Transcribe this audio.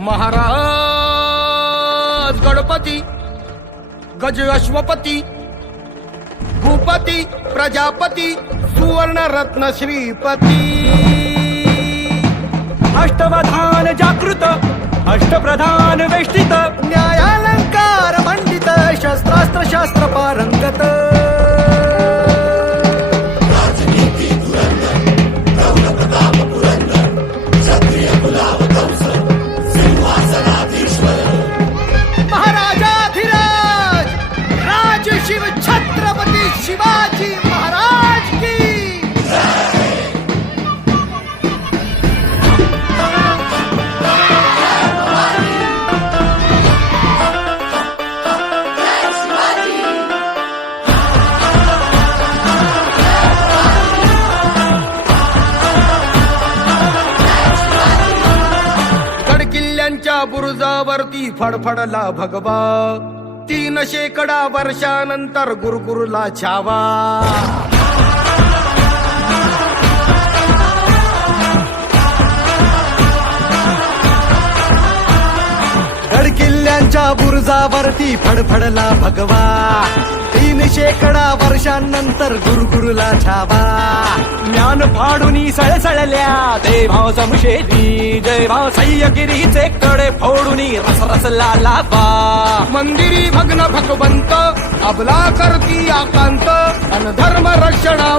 महाराज गणपती गज अश्वपती भूपती प्रजापती सुवर्ण रत्न श्रीपती. अष्टवधान जागृत अष्टप्रधान वैष्टिक वरती फडफडला भगवा. तीन शेकडा वर्षानंतर गुरगुरला छावा. गडकिल्ल्यांच्या बुरुजावरती फडफडला भगवा. तीन शेकडा वर्षांनंतर गुरगुरला छावा. ज्ञान फाडूनी सळसळल्या. देभाव जमशेली जय भाव सह्यगिरीचे कडे फोडूनी रस रसला लावा. मंदिरी भग्न भगवंत अबला करती आकांत अन धर्म रक्षणा